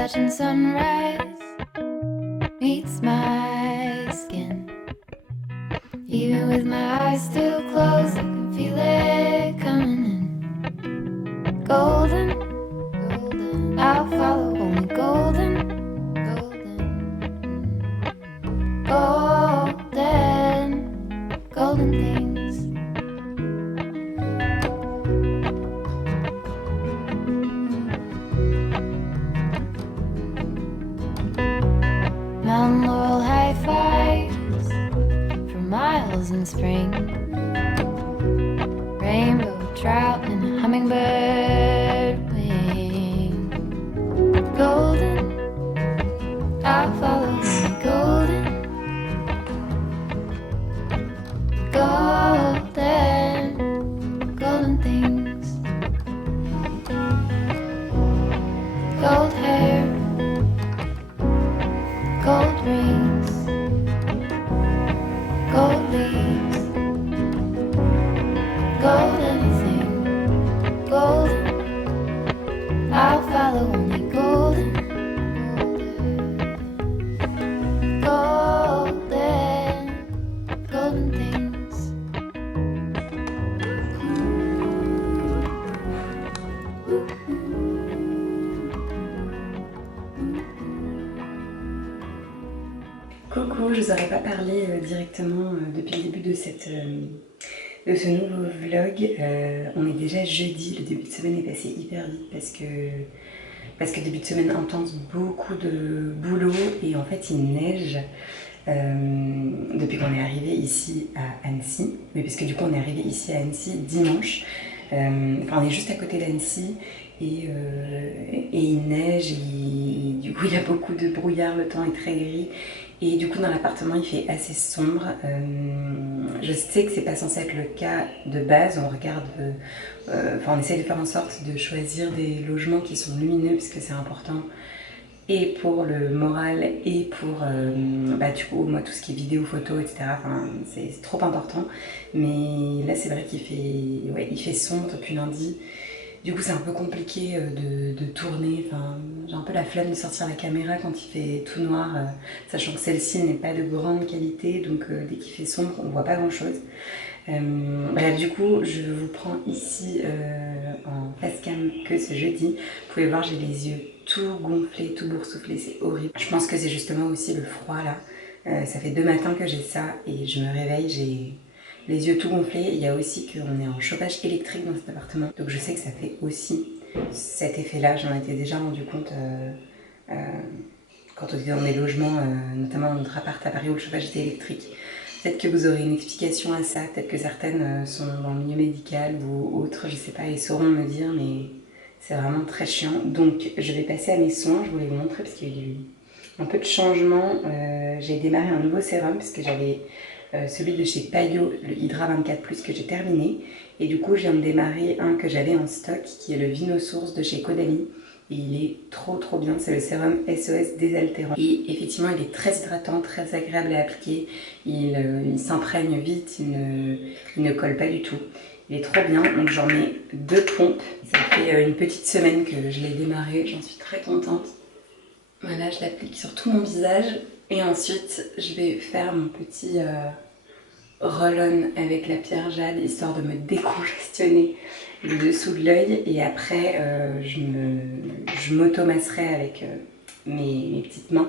Appalachian sunrise meets my skin. Even with my eyes still closed, I can feel it coming in. Golden, golden, I'll follow only golden, golden, golden, golden things. Mountain laurel high fives for miles in spring. Rainbow trout and a hummingbird wing. Golden, I'll follow only golden, golden, golden things. Gold hair, gold rings, gold leaves, gold anything, golden, I'll follow only golden, golden, golden things. Coucou, je vous aurais pas parlé directement depuis le début de ce nouveau vlog. On est déjà jeudi, le début de semaine est passé hyper vite parce que début de semaine intense, beaucoup de boulot et en fait il neige depuis qu'on est arrivé ici à Annecy. Mais parce que du coup on est arrivé ici à Annecy dimanche. On est juste à côté d'Annecy et il neige et du coup il y a beaucoup de brouillard, le temps est très gris. Et du coup dans l'appartement il fait assez sombre. Je sais que c'est pas censé être le cas de base, on regarde, on essaie de faire en sorte de choisir des logements qui sont lumineux puisque c'est important et pour le moral et pour du coup moi tout ce qui est vidéo, photo, etc. C'est trop important. Mais là c'est vrai qu'il fait sombre depuis lundi. Du coup c'est un peu compliqué de tourner, j'ai un peu la flemme de sortir la caméra quand il fait tout noir, sachant que celle-ci n'est pas de grande qualité, donc dès qu'il fait sombre on voit pas grand chose. Bref, du coup je vous prends ici en face cam que ce jeudi. Vous pouvez voir j'ai les yeux tout gonflés, tout boursouflés, c'est horrible. Je pense que c'est justement aussi le froid là, ça fait 2 matins que j'ai ça et je me réveille, j'ai les yeux tout gonflés. Il y a aussi qu'on est en chauffage électrique dans cet appartement, donc je sais que ça fait aussi cet effet là. J'en étais déjà rendu compte quand on était dans des logements, notamment dans notre appart à Paris où le chauffage était électrique. Peut-être que vous aurez une explication à ça, peut-être que certaines sont dans le milieu médical ou autres, je sais pas, ils sauront me dire, mais c'est vraiment très chiant. Donc je vais passer à mes soins, je voulais vous montrer parce qu'il y a eu un peu de changement. J'ai démarré un nouveau sérum parce que j'avais celui de chez Payo, le Hydra 24+, que j'ai terminé. Et du coup, je viens de démarrer un que j'avais en stock, qui est le Vinosource de chez Caudalie. Et il est trop bien, c'est le sérum SOS désaltérant. Et effectivement, il est très hydratant, très agréable à appliquer. Il s'imprègne vite, il ne colle pas du tout. Il est trop bien, donc j'en mets 2 pompes. Ça fait une petite semaine que je l'ai démarré, j'en suis très contente. Voilà, je l'applique sur tout mon visage. Et ensuite, je vais faire mon petit roll-on avec la pierre jade, histoire de me décongestionner le dessous de l'œil. Et après, je m'automasserai avec mes petites mains.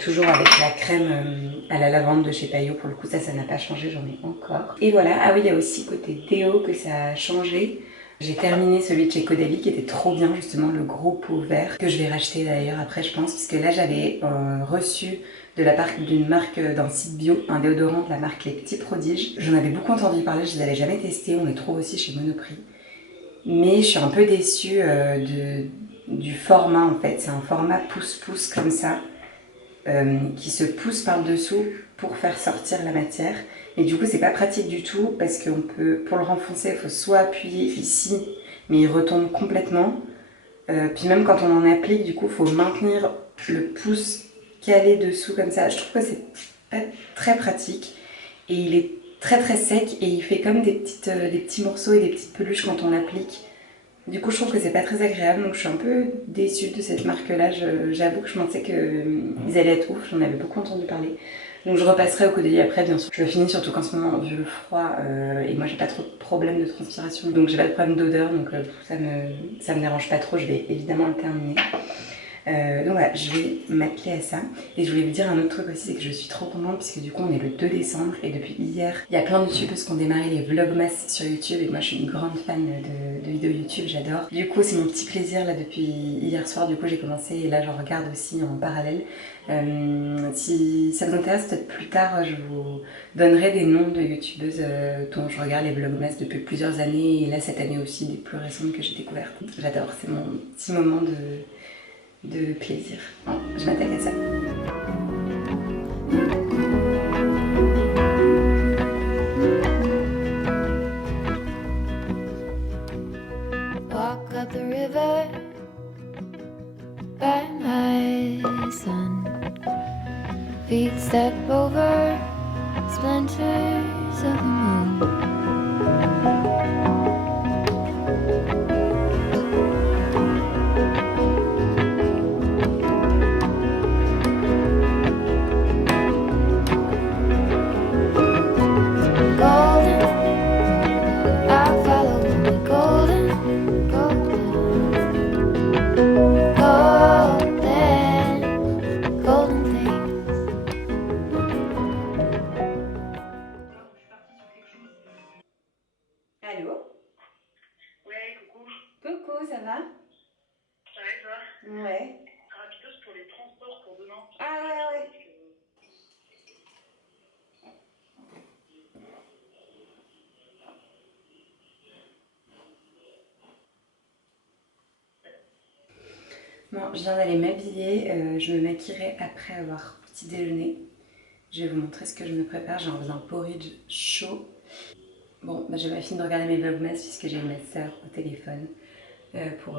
Toujours avec la crème à la lavande de chez Payo. Pour le coup, ça n'a pas changé, j'en ai encore. Et voilà, ah oui, il y a aussi côté déo que ça a changé. J'ai terminé celui de chez Caudalie qui était trop bien, justement le gros pot vert, que je vais racheter d'ailleurs après je pense, puisque là j'avais reçu de la part d'une marque d'un site bio, un déodorant de la marque Les Petits Prodiges. J'en avais beaucoup entendu parler, je les avais jamais testés, on les trouve aussi chez Monoprix. Mais je suis un peu déçue du format en fait, c'est un format pouce-pouce comme ça, qui se pousse par le dessous pour faire sortir la matière. Et du coup c'est pas pratique du tout parce qu'on peut, pour le renfoncer, il faut soit appuyer ici mais il retombe complètement, puis même quand on en applique du coup il faut maintenir le pouce calé dessous comme ça. Je trouve que c'est pas très pratique et il est très sec et il fait comme des petits morceaux et des petites peluches quand on l'applique. Du coup, je trouve que c'est pas très agréable, donc je suis un peu déçue de cette marque-là. J'avoue que je pensais qu'ils allaient être ouf, j'en avais beaucoup entendu parler. Donc je repasserai au Caudalie après, bien sûr. Je le finis surtout qu'en ce moment, vu le froid, et moi j'ai pas trop de problèmes de transpiration, donc j'ai pas de problème d'odeur, donc ça me dérange pas trop, je vais évidemment le terminer. Donc voilà, je vais m'atteler à ça. Et je voulais vous dire un autre truc aussi, c'est que je suis trop contente puisque du coup on est le 2 décembre et depuis hier, il y a plein de youtubeuses qui ont démarré les vlogmas sur YouTube et moi je suis une grande fan de vidéos YouTube, j'adore. Du coup c'est mon petit plaisir là depuis hier soir, du coup j'ai commencé et là j'en regarde aussi en parallèle. Si ça vous intéresse, peut-être plus tard je vous donnerai des noms de youtubeuses dont je regarde les vlogmas depuis plusieurs années et là cette année aussi des plus récentes que j'ai découvertes. J'adore, c'est mon petit moment de plaisir. Bon, je m'attaque à ça. Walk up the river by my son. Feet step over splinters of the moon. Golden, I'll follow only golden, golden, golden things. Allô? Ouais, coucou. Coucou, ça va? Ça va et toi? Ouais. Rapidos pour les transports pour demain. Ah ouais, ouais. Bon, je viens d'aller m'habiller, je me maquillerai après avoir petit déjeuner. Je vais vous montrer ce que je me prépare, j'ai envie d'un porridge chaud. Bon, bah, j'ai pas fini de regarder mes vlogmas puisque j'ai eu ma soeur au téléphone pour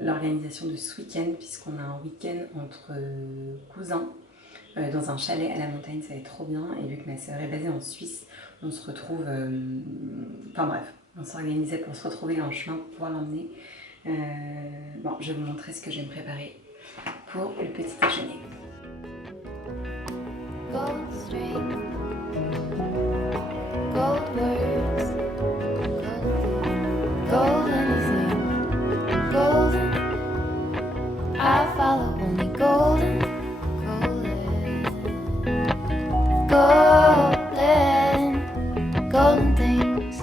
l'organisation de ce week-end, puisqu'on a un week-end entre cousins dans un chalet à la montagne, ça va être trop bien. Et vu que ma soeur est basée en Suisse, on se retrouve, enfin bref, on s'organisait pour se retrouver en chemin pour pouvoir l'emmener. Bon, je vais vous montrer ce que je vais me préparer pour le petit déjeuner. Gold string, gold words, gold anything, golden. I follow only golden, golden, golden, golden things,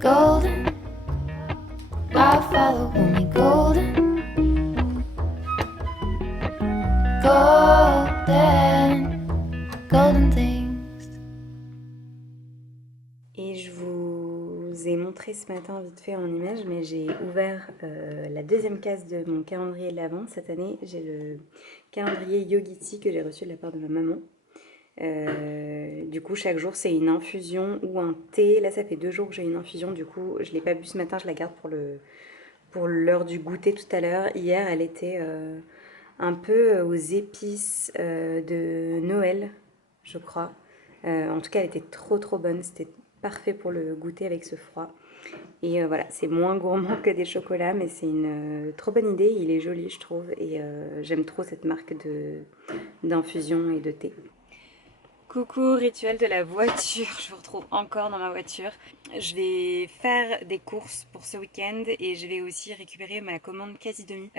golden. I follow only golden, golden, golden things. Et je vous ai montré ce matin vite fait en image, mais j'ai ouvert la deuxième case de mon calendrier de l'Avent. Cette année, j'ai le calendrier Yogiti que j'ai reçu de la part de ma maman. Du coup, chaque jour, c'est une infusion ou un thé. Là, ça fait 2 jours que j'ai une infusion. Du coup, je ne l'ai pas bu ce matin, je la garde pour l'heure du goûter tout à l'heure. Hier, elle était un peu aux épices de Noël, je crois. En tout cas, elle était trop trop bonne. C'était parfait pour le goûter avec ce froid. Et voilà, c'est moins gourmand que des chocolats, mais c'est une trop bonne idée. Il est joli, je trouve. Et j'aime trop cette marque d'infusion et de thé. Coucou, rituel de la voiture, je vous retrouve encore dans ma voiture. Je vais faire des courses pour ce week-end et je vais aussi récupérer ma commande quasi demi.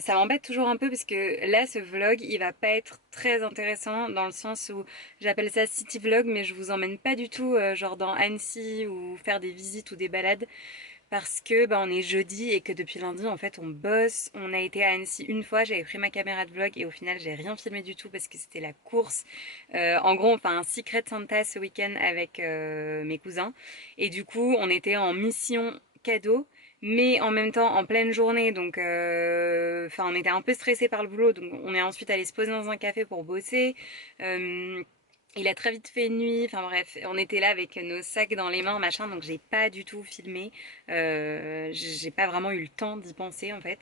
Ça m'embête toujours un peu parce que là ce vlog il va pas être très intéressant dans le sens où j'appelle ça city vlog mais je vous emmène pas du tout genre dans Annecy ou faire des visites ou des balades. Parce que on est jeudi et que depuis lundi en fait on bosse. On a été à Annecy une fois, j'avais pris ma caméra de vlog et au final j'ai rien filmé du tout parce que c'était la course. En gros on fait un Secret Santa ce week-end avec mes cousins et du coup on était en mission cadeau mais en même temps en pleine journée donc on était un peu stressé par le boulot donc on est ensuite allé se poser dans un café pour bosser. Il a très vite fait nuit, enfin bref, on était là avec nos sacs dans les mains, machin, donc j'ai pas du tout filmé. J'ai pas vraiment eu le temps d'y penser en fait.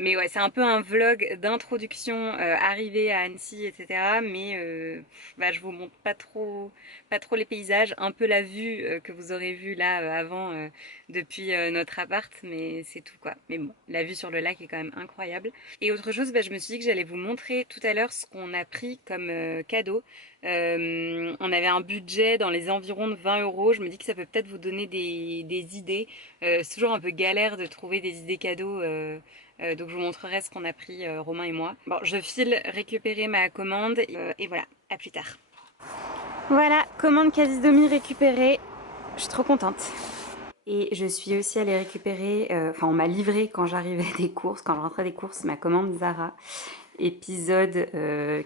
Mais ouais, c'est un peu un vlog d'introduction, arrivée à Annecy, etc. Mais bah, je vous montre pas trop les paysages, un peu la vue que vous aurez vue là avant depuis notre appart, mais c'est tout quoi. Mais bon, la vue sur le lac est quand même incroyable. Et autre chose, bah, je me suis dit que j'allais vous montrer tout à l'heure ce qu'on a pris comme cadeau. On avait un budget dans les environs de 20 euros. Je me dis que ça peut peut-être vous donner des idées. C'est toujours un peu galère de trouver des idées cadeaux. Donc je vous montrerai ce qu'on a pris Romain et moi. Bon, je file récupérer ma commande et voilà, à plus tard. Voilà, commande quasi-demi récupérée. Je suis trop contente. Et je suis aussi allée récupérer, enfin on m'a livré quand j'arrivais des courses, quand je rentrais des courses, ma commande Zara. Épisode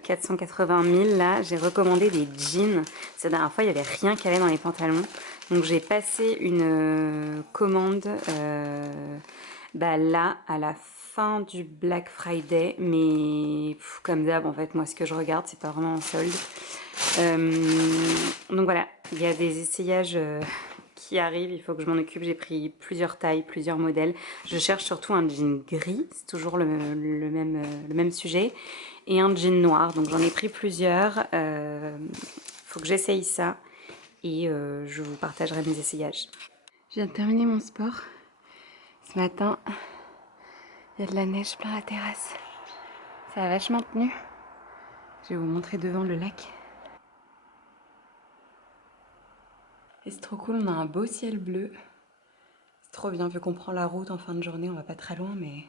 480 000, là j'ai recommandé des jeans. Cette dernière fois il n'y avait rien qui allait dans les pantalons. Donc j'ai passé une commande bah là à la fin du Black Friday, mais comme d'hab en fait moi ce que je regarde c'est pas vraiment en solde. Donc voilà, il y a des essayages qui arrivent, il faut que je m'en occupe. J'ai pris plusieurs tailles, plusieurs modèles. Je cherche surtout un jean gris, c'est toujours le même sujet, et un jean noir. Donc j'en ai pris plusieurs. Faut que j'essaye ça et je vous partagerai mes essayages. Je viens de terminer mon sport. Ce matin, il y a de la neige plein la terrasse. Ça a vachement tenu. Je vais vous montrer devant le lac. Et c'est trop cool, on a un beau ciel bleu. C'est trop bien, vu qu'on prend la route en fin de journée, on va pas très loin, mais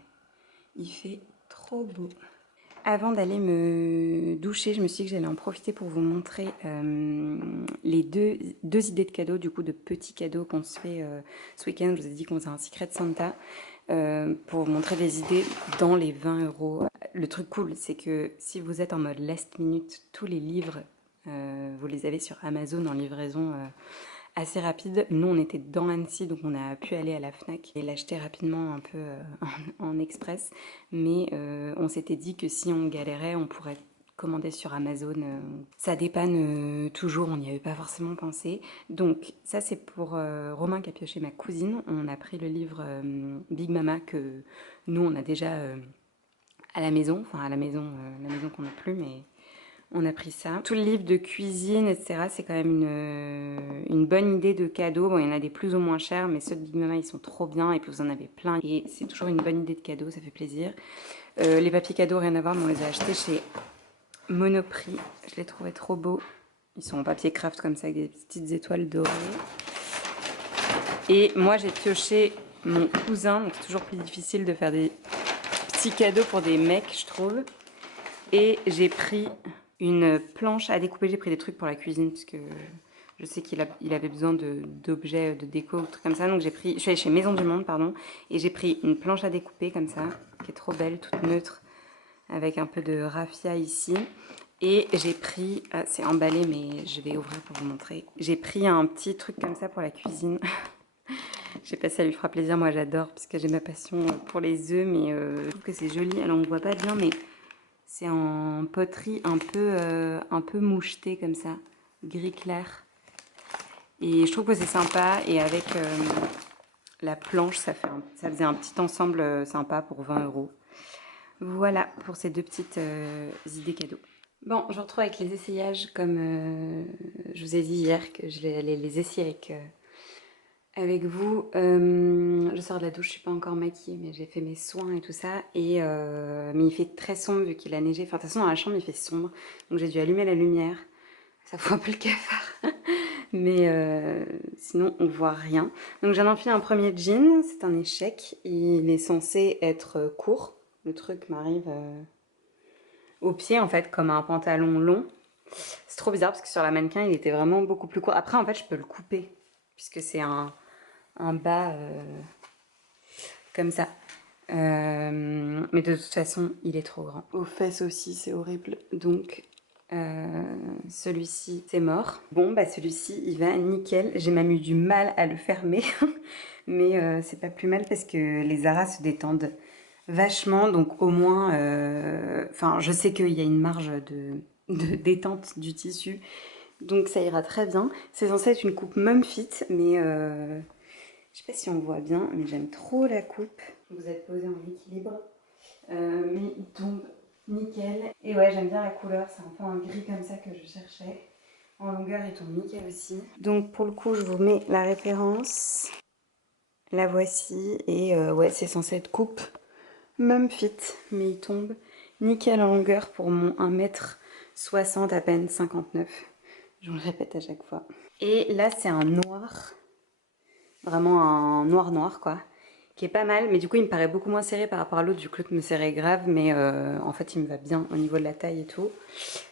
il fait trop beau. Avant d'aller me doucher, je me suis dit que j'allais en profiter pour vous montrer les deux idées de cadeaux, du coup de petits cadeaux qu'on se fait ce week-end. Je vous ai dit qu'on faisait un Secret Santa pour vous montrer des idées dans les 20 euros. Le truc cool, c'est que si vous êtes en mode last minute, tous les livres, vous les avez sur Amazon en livraison assez rapide. Nous on était dans Annecy donc on a pu aller à la Fnac et l'acheter rapidement un peu en express, mais on s'était dit que si on galérait on pourrait commander sur Amazon. Ça dépanne toujours, on n'y avait pas forcément pensé. Donc ça c'est pour Romain qui a pioché ma cousine. On a pris le livre Big Mama que nous on a déjà à la maison, enfin à la maison qu'on n'a plus, mais on a pris ça. Tout le livre de cuisine, etc. C'est quand même une bonne idée de cadeau. Bon, il y en a des plus ou moins chers, mais ceux de Big Mama, ils sont trop bien. Et puis vous en avez plein. Et c'est toujours une bonne idée de cadeau, ça fait plaisir. Les papiers cadeaux, rien à voir, mais on les a achetés chez Monoprix. Je les trouvais trop beaux. Ils sont en papier craft comme ça, avec des petites étoiles dorées. Et moi, j'ai pioché mon cousin. Donc c'est toujours plus difficile de faire des petits cadeaux pour des mecs, je trouve. Et j'ai pris une planche à découper. J'ai pris des trucs pour la cuisine parce que je sais qu'il avait besoin d'objets de déco ou trucs comme ça. Donc je suis allée chez Maison du Monde, pardon, et j'ai pris une planche à découper comme ça, qui est trop belle, toute neutre, avec un peu de raffia ici. Et j'ai pris, c'est emballé mais je vais ouvrir pour vous montrer. J'ai pris un petit truc comme ça pour la cuisine. Je sais pas si ça lui fera plaisir, moi j'adore parce que j'ai ma passion pour les œufs, mais je trouve que c'est joli. Alors on ne voit pas bien, mais c'est en poterie un peu moucheté comme ça, gris clair. Et je trouve que c'est sympa. Et avec la planche, ça faisait un petit ensemble sympa pour 20 euros. Voilà pour ces deux petites idées cadeaux. Bon, je vous retrouve avec les essayages comme je vous ai dit hier que je vais aller les essayer avec vous. Je sors de la douche, je suis pas encore maquillée, mais j'ai fait mes soins et tout ça. Et mais il fait très sombre vu qu'il a neigé. Enfin, de toute façon, dans la chambre, il fait sombre. Donc j'ai dû allumer la lumière. Ça fout un peu le cafard. Mais sinon, on voit rien. Donc j'ai enfilé un premier jean. C'est un échec. Il est censé être court. Le truc m'arrive au pied, en fait, comme un pantalon long. C'est trop bizarre parce que sur la mannequin, il était vraiment beaucoup plus court. Après, en fait, je peux le couper. Puisque c'est un bas comme ça. Mais de toute façon, il est trop grand. Aux fesses aussi, c'est horrible. Donc, celui-ci, c'est mort. Bon, bah celui-ci, il va nickel. J'ai même eu du mal à le fermer. Mais c'est pas plus mal parce que les Zara se détendent vachement. Donc au moins, enfin, je sais qu'il y a une marge de détente du tissu. Donc ça ira très bien. C'est censé être une coupe mum fit, mais je sais pas si on voit bien, mais j'aime trop la coupe. Vous êtes posé en équilibre mais il tombe nickel. Et ouais, j'aime bien la couleur, c'est un peu un gris comme ça que je cherchais. En longueur, il tombe nickel aussi. Donc pour le coup, je vous mets la référence. La voici et ouais, c'est censé être coupe même fit, mais il tombe nickel en longueur pour mon 1m60 à peine 59. Je vous le répète à chaque fois. Et là, c'est un noir, vraiment un noir quoi, qui est pas mal, mais du coup, il me paraît beaucoup moins serré par rapport à l'autre, du coup, l'autre me serrait grave, mais en fait, il me va bien au niveau de la taille et tout.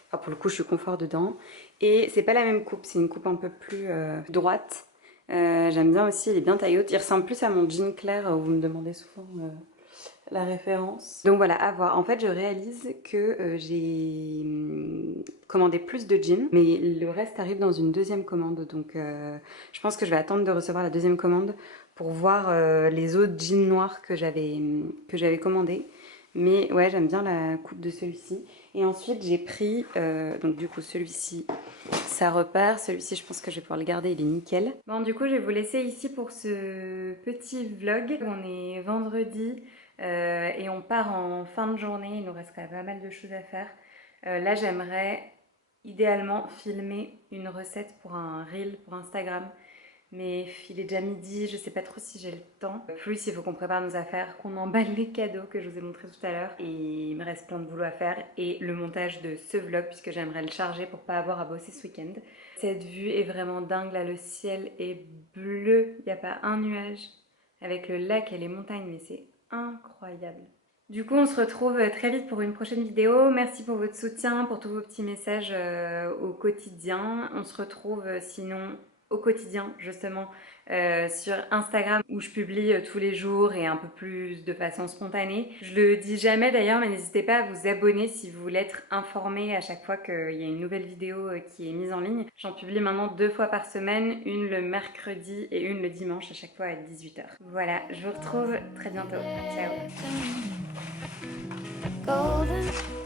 Enfin, pour le coup, je suis confort dedans. Et c'est pas la même coupe, c'est une coupe un peu plus droite. J'aime bien aussi, il est bien taille haute. Il ressemble plus à mon jean clair, où vous me demandez souvent la référence. Donc voilà, à voir. En fait, je réalise que j'ai commandé plus de jeans, mais le reste arrive dans une deuxième commande. Donc je pense que je vais attendre de recevoir la deuxième commande pour voir les autres jeans noirs que j'avais commandés. Mais ouais, j'aime bien la coupe de celui-ci. Et ensuite, j'ai pris, donc du coup, celui-ci, ça repart. Celui-ci, je pense que je vais pouvoir le garder, il est nickel. Bon, du coup, je vais vous laisser ici pour ce petit vlog. On est vendredi et on part en fin de journée. Il nous reste quand même pas mal de choses à faire. Là, j'aimerais idéalement filmer une recette pour un reel pour Instagram. Mais il est déjà midi, je sais pas trop si j'ai le temps. Plus il faut qu'on prépare nos affaires, qu'on emballe les cadeaux que je vous ai montré tout à l'heure. Et il me reste plein de boulot à faire. Et le montage de ce vlog, puisque j'aimerais le charger pour pas avoir à bosser ce week-end. Cette vue est vraiment dingue, là le ciel est bleu, il n'y a pas un nuage. Avec le lac et les montagnes, mais c'est incroyable. Du coup, on se retrouve très vite pour une prochaine vidéo. Merci pour votre soutien, pour tous vos petits messages au quotidien. On se retrouve sinon au quotidien justement sur Instagram où je publie tous les jours et un peu plus de façon spontanée. Je le dis jamais d'ailleurs, mais n'hésitez pas à vous abonner si vous voulez être informé à chaque fois qu'il y a une nouvelle vidéo qui est mise en ligne. J'en publie maintenant 2 fois par semaine, une le mercredi et une le dimanche, à chaque fois à 18 h. Voilà, je vous retrouve très bientôt. Ciao. Golden